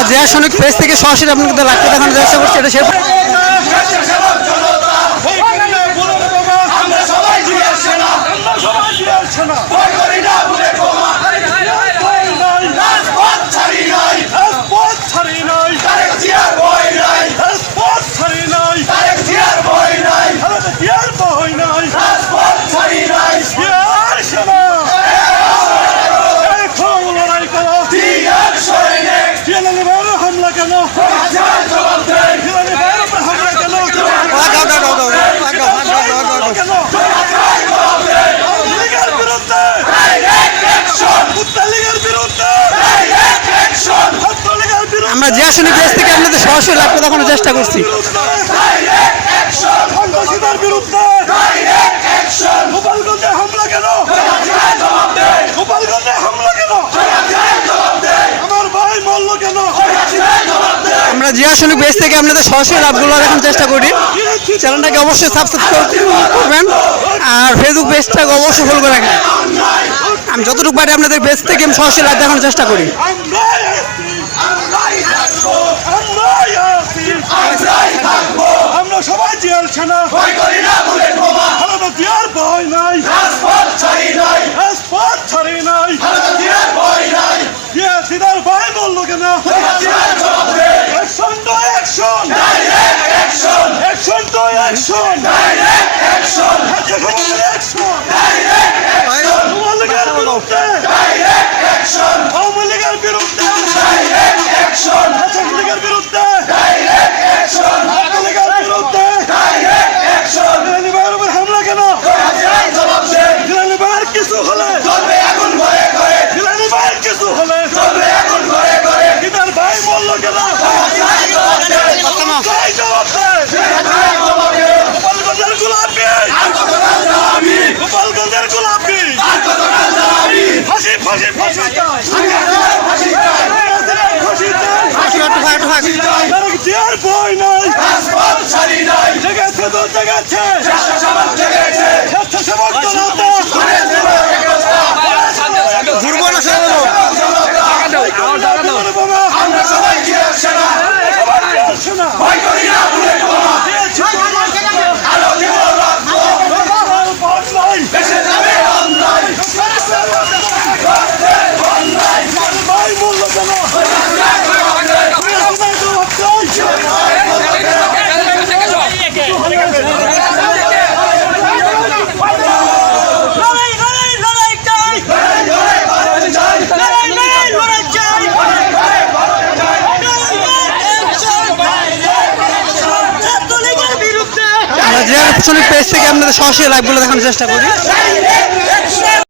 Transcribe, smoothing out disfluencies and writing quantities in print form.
আমরা যে আসনিক পেজ থেকে সরাসরি আপনাদের লাইভটা দেখানোর চেষ্টা করছি। এটা সে আমরা যে আসনিক পেজ থেকে আপনাদের সরাসরি লাইভটা দেখানোর চেষ্টা করছি। আমরা যে আসনিক পেজ থেকে আপনাদের সরাসরি লাইভগুলো দেখানোর চেষ্টা করি। চ্যানেলটাকে অবশ্যই সাবস্ক্রাইব করবেন আর ফেসবুক পেজটাকে অবশ্যই ফলো করে রাখবেন। আমি যতটুকু পারি আপনাদের পেজ থেকে আমি সরাসরি লাইভ দেখানোর চেষ্টা করি। আমরা সবাই জেলখানা ভয় করি না, বুলেট বোমা হারানো দিয়ার ভয় নাই, রাজপথ ছাড়ি নাই, রাজপথ ছাড়ি নাই, হারানো দিয়ার ভয় নাই। দিদার ভাই বললো কেন? অ্যাকশন তো অ্যাকশন, ডাইরেক্ট অ্যাকশন, অ্যাকশন তো action, direct action, action, direct action, Awami লীগের বিরুদ্ধে ডাইরেক্ট অ্যাকশন, আওয়ামী লীগের বিরুদ্ধে ডাইরেক্ট অ্যাকশন, আওয়ামী লীগের বিরুদ্ধে ডাইরেক্ট অ্যাকশন, আওয়ামী লীগের বিরুদ্ধে ডাইরেক্ট অ্যাকশন। দিলানী ভাইয়ের উপর হামলা কেন? জবাব দেন। দিলানী ভাইয়ের কিছু হলে চলবে আগুন ঘরে ঘরে, দিলানী ভাইয়ের কিছু হলে চলবে আগুন ঘরে ঘরে। দিদার ভাই বললো কেন? জবাব দেন, জবাব দেন। গোপালগঞ্জের গোলাপি আর কত রাত যাবি, গোপালগঞ্জের গোলাপি আর কত রাত যাবি। ফাঁসি ফাঁসি ফাঁসি চাই, ফাঁসি চাই, ফাঁসি চাই, ফাঁসি চাই। জিয়ার ভয় নাই, রাজপথ ছাড়ি নাই, জেগেছে তো জেগেছে, স্বেচ্ছাসেবক জেগেছে, স্বেচ্ছাসেবক জনতা ঘুরবো না সবাই। আমরা সবাই জিয়ার সেনা, সবাই জিয়ার সেনা, ভয় করি না, বুলেট বোমা আলো দেব রক্ত, বেঁচে যাবে অন্যায়, অন্যায়। ভাই বললো কেন? আমরা যে আসনিক পেজ থেকে আপনাদের সরাসরি লাইভগুলো দেখানোর চেষ্টা করি।